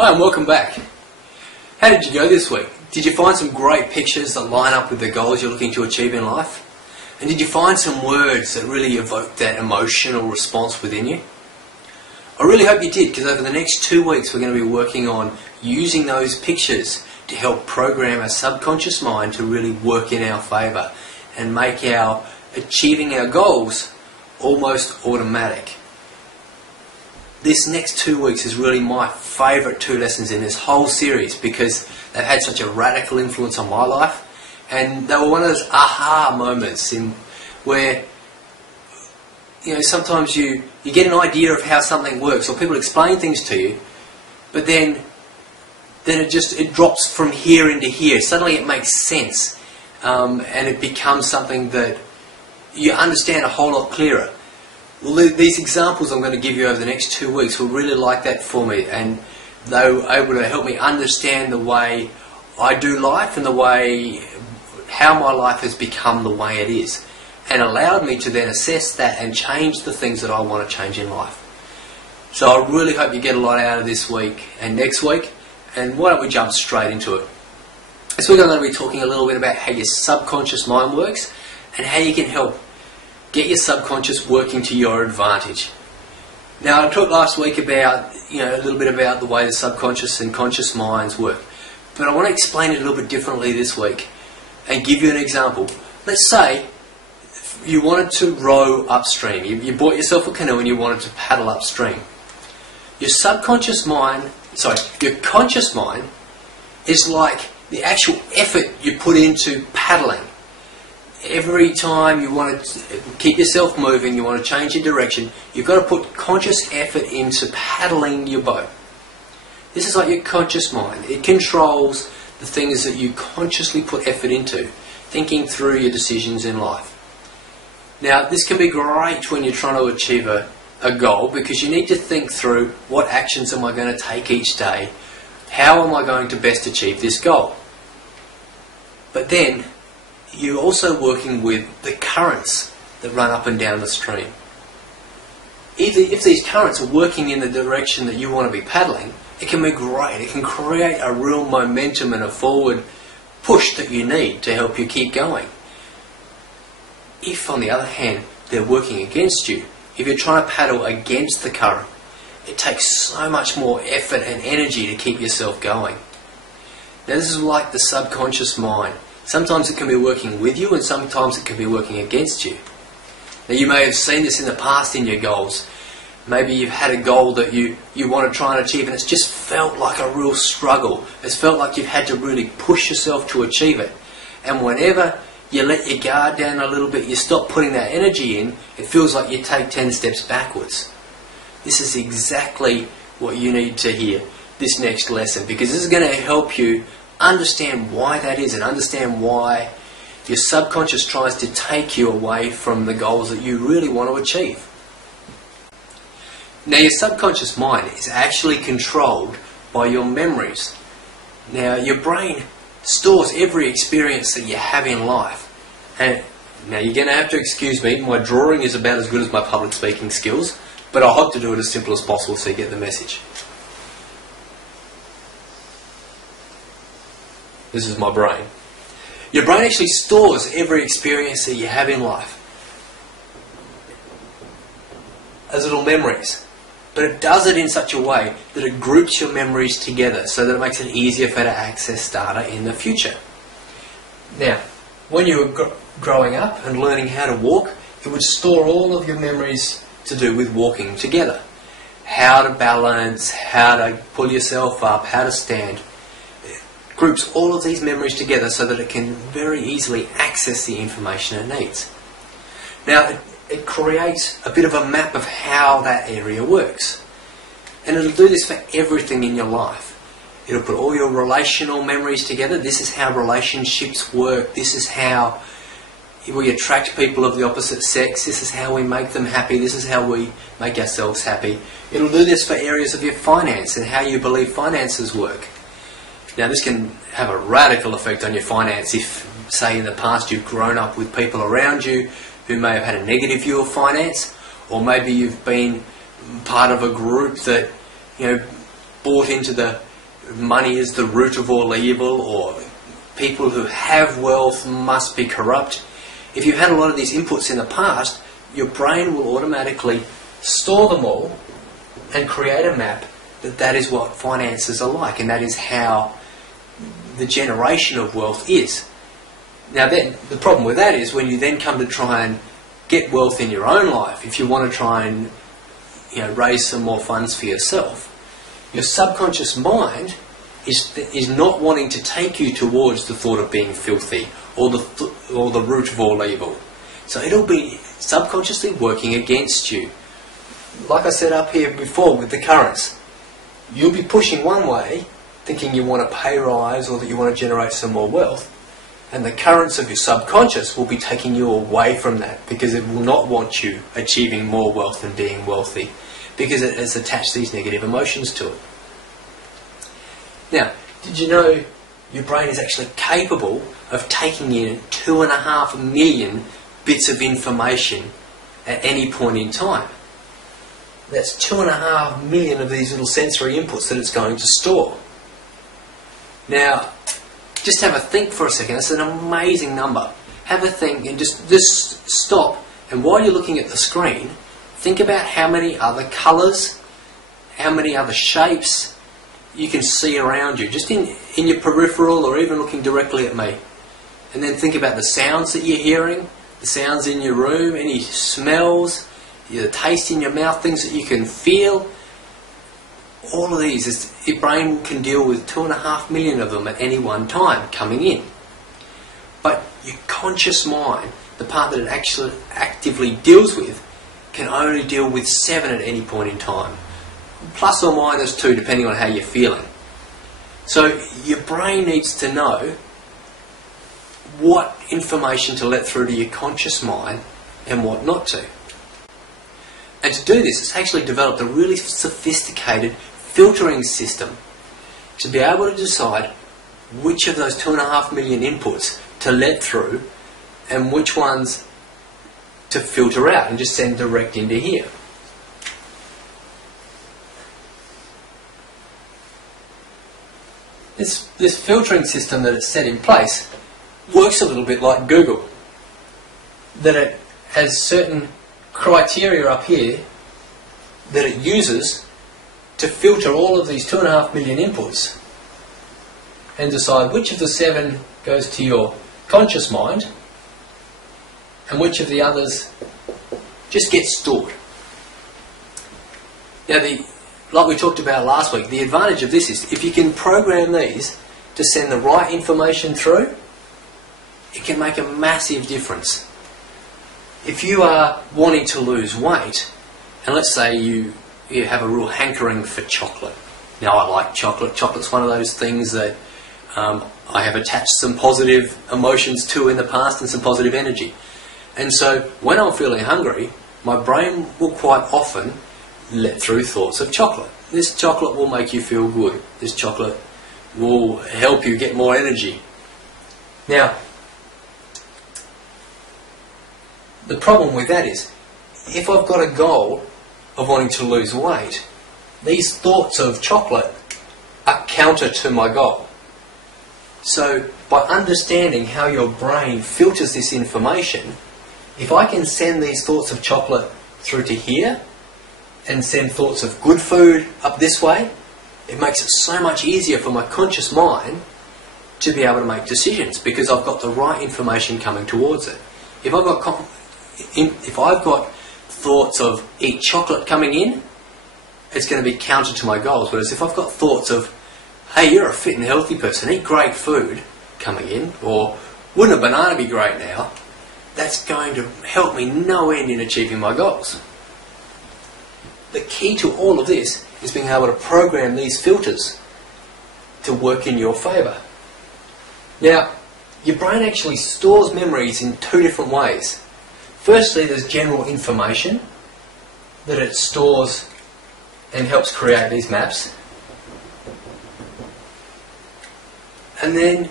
Hi and welcome back. How did you go this week? Did you find some great pictures that line up with the goals you're looking to achieve in life? And did you find some words that really evoke that emotional response within you? I really hope you did, because over the next 2 weeks we're going to be working on using those pictures to help program our subconscious mind to really work in our favour and make our achieving our goals almost automatic. This next 2 weeks is really my favourite 2 lessons in this whole series because they've had such a radical influence on my life, and they were one of those aha moments in where sometimes you get an idea of how something works, or people explain things to you, but then it drops from here into here. Suddenly it makes sense, and it becomes something that you understand a whole lot clearer. Well, these examples I'm going to give you over the next 2 weeks were really like that for me, and they were able to help me understand the way I do life and the way how my life has become the way it is, and allowed me to then assess that and change the things that I want to change in life. So I really hope you get a lot out of this week and next week, and why don't we jump straight into it. This week I'm going to be talking a little bit about how your subconscious mind works and how you can help get your subconscious working to your advantage. Now, I talked last week about, a little bit about the way the subconscious and conscious minds work. But I want to explain it a little bit differently this week and give you an example. Let's say you wanted to row upstream. You bought yourself a canoe and you wanted to paddle upstream. Your conscious mind is like the actual effort you put into paddling. Every time you want to keep yourself moving, you want to change your direction, you've got to put conscious effort into paddling your boat. This is like your conscious mind. It controls the things that you consciously put effort into, thinking through your decisions in life. Now, this can be great when you're trying to achieve a goal, because you need to think through what actions am I going to take each day, how am I going to best achieve this goal. But then, you're also working with the currents that run up and down the stream. If these currents are working in the direction that you want to be paddling, it can be great. It can create a real momentum and a forward push that you need to help you keep going. If, on the other hand, they're working against you, if you're trying to paddle against the current, it takes so much more effort and energy to keep yourself going. Now, this is like the subconscious mind. Sometimes it can be working with you and sometimes it can be working against you. Now, you may have seen this in the past in your goals. Maybe you've had a goal that you want to try and achieve, and it's just felt like a real struggle. It's felt like you've had to really push yourself to achieve it. And whenever you let your guard down a little bit, you stop putting that energy in, it feels like you take 10 steps backwards. This is exactly what you need to hear this next lesson, because this is going to help you understand why that is and understand why your subconscious tries to take you away from the goals that you really want to achieve. Now, your subconscious mind is actually controlled by your memories. Now, your brain stores every experience that you have in life. And now, you're going to have to excuse me, my drawing is about as good as my public speaking skills, but I hope to do it as simple as possible so you get the message. This is my brain. Your brain actually stores every experience that you have in life as little memories. But it does it in such a way that it groups your memories together so that it makes it easier for you to access data in the future. Now, when you were growing up and learning how to walk, it would store all of your memories to do with walking together. How to balance, how to pull yourself up, how to stand. Groups all of these memories together so that it can very easily access the information it needs. Now, it creates a bit of a map of how that area works. And it'll do this for everything in your life. It'll put all your relational memories together. This is how relationships work. This is how we attract people of the opposite sex. This is how we make them happy. This is how we make ourselves happy. It'll do this for areas of your finance and how you believe finances work. Now, this can have a radical effect on your finance if, say, in the past you've grown up with people around you who may have had a negative view of finance, or maybe you've been part of a group that bought into the money is the root of all evil, or people who have wealth must be corrupt. If you've had a lot of these inputs in the past, your brain will automatically store them all and create a map that is what finances are like, and that is how the generation of wealth is. Now then, the problem with that is when you then come to try and get wealth in your own life, if you want to try and raise some more funds for yourself, your subconscious mind is not wanting to take you towards the thought of being filthy or the root of all evil. So it'll be subconsciously working against you. Like I said up here before with the currents, you'll be pushing one way, thinking you want a pay rise or that you want to generate some more wealth, and the currents of your subconscious will be taking you away from that, because it will not want you achieving more wealth and being wealthy, because it has attached these negative emotions to it. Now, did you know your brain is actually capable of taking in 2.5 million bits of information at any point in time? That's 2.5 million of these little sensory inputs that it's going to store. Now, just have a think for a second. It's an amazing number. Have a think and just stop, and while you're looking at the screen, think about how many other colours, how many other shapes you can see around you, just in your peripheral or even looking directly at me. And then think about the sounds that you're hearing, the sounds in your room, any smells, the taste in your mouth, things that you can feel. All of these, your brain can deal with 2.5 million of them at any one time coming in. But your conscious mind, the part that it actually actively deals with, can only deal with 7 at any point in time. Plus or minus 2 depending on how you're feeling. So your brain needs to know what information to let through to your conscious mind and what not to. And to do this, it's actually developed a really sophisticated filtering system to be able to decide which of those 2.5 million inputs to let through and which ones to filter out and just send direct into here. This filtering system that it's set in place works a little bit like Google. That it has certain criteria up here that it uses to filter all of these 2.5 million inputs and decide which of the 7 goes to your conscious mind and which of the others just gets stored. Now, like we talked about last week, the advantage of this is if you can program these to send the right information through, it can make a massive difference. If you are wanting to lose weight, and let's say you have a real hankering for chocolate. Now, I like chocolate. Chocolate's one of those things that I have attached some positive emotions to in the past and some positive energy. And so when I'm feeling hungry, my brain will quite often let through thoughts of chocolate. This chocolate will make you feel good. This chocolate will help you get more energy. Now, the problem with that is, if I've got a goal of wanting to lose weight, these thoughts of chocolate are counter to my goal. So, by understanding how your brain filters this information, if I can send these thoughts of chocolate through to here, and send thoughts of good food up this way, it makes it so much easier for my conscious mind to be able to make decisions, because I've got the right information coming towards it. If I've got thoughts of eat chocolate coming in, it's going to be counter to my goals. Whereas if I've got thoughts of, hey, you're a fit and healthy person, eat great food coming in, or wouldn't a banana be great now, that's going to help me no end in achieving my goals. The key to all of this is being able to program these filters to work in your favour. Now, your brain actually stores memories in 2 different ways. Firstly, there's general information that it stores and helps create these maps. And then